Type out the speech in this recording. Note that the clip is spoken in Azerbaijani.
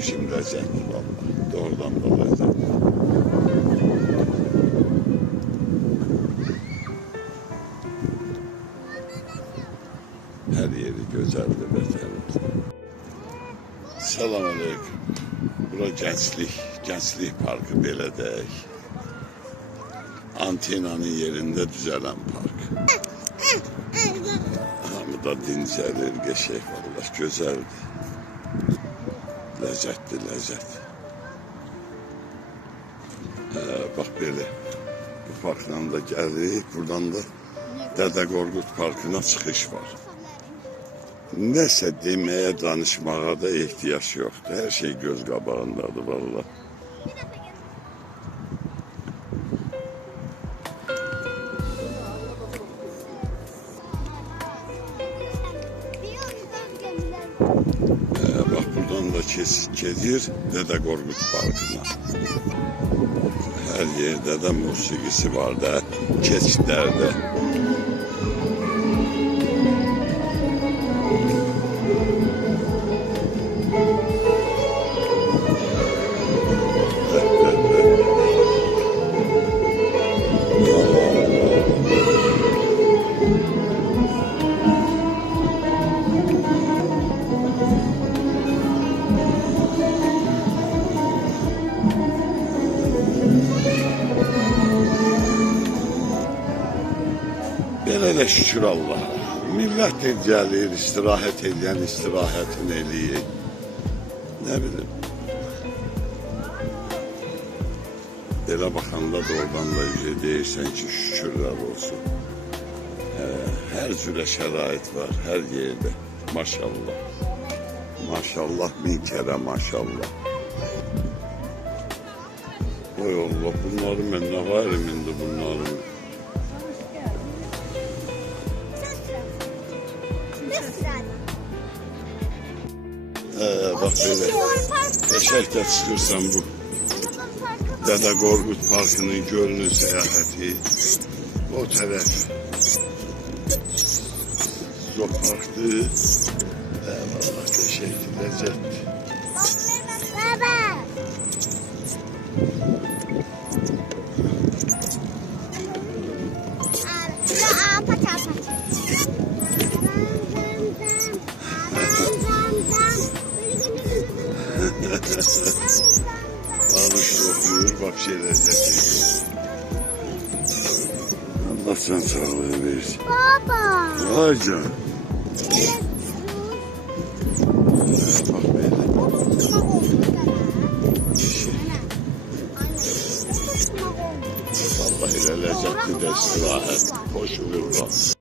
Şimdi lezzet vallahi. Doğrudan da lezzet. Her yeri güzeldi, beterdi. Selamünaleyküm. Bura Gençlik Parkı belə deyək. Antenanın yerində düzələn park. Hamı da dincəlir, qəşəng vallahi, gözəldir. Ləzzətli, ləzzət. Bax belə. Bu parkdan da gəldik, buradan da Dədə Qorqud Parkına çıxış var. Nəsə deməyə, danışmağa da ehtiyac yoxdur. Hər şey göz qabağındadır vallahi. Bax buradan da gedir Dədə Qorqud Parkına. Hər yerdə də musiqisi var da, keçidlərdə. Belə də şükür Allah'a. Millət de gəlir, istirahət edən istirahətini eləyir. Nə bilim. Belə baxanda da oradan da deyirsən ki, şükürlər olsun. Hər cürə şərait var, hər yerdə. Maşallah. Maşallah, min kərə maşallah. Oy Allah, bunları mən nə varım indi bunların? Bak böyle eşekte çıkırsan bu Dədə Qorqud Parkının gölünün səyahəti, o tərəf zoparkdır. Vallahi eşekli, ləzzətli. Alış okuyor, bak şey lezzeti. Allah sen sağlığı versin. Baba. Vay canım. Bak böyle. Vallahi lezzetli de istirahat. Hoş olur bak.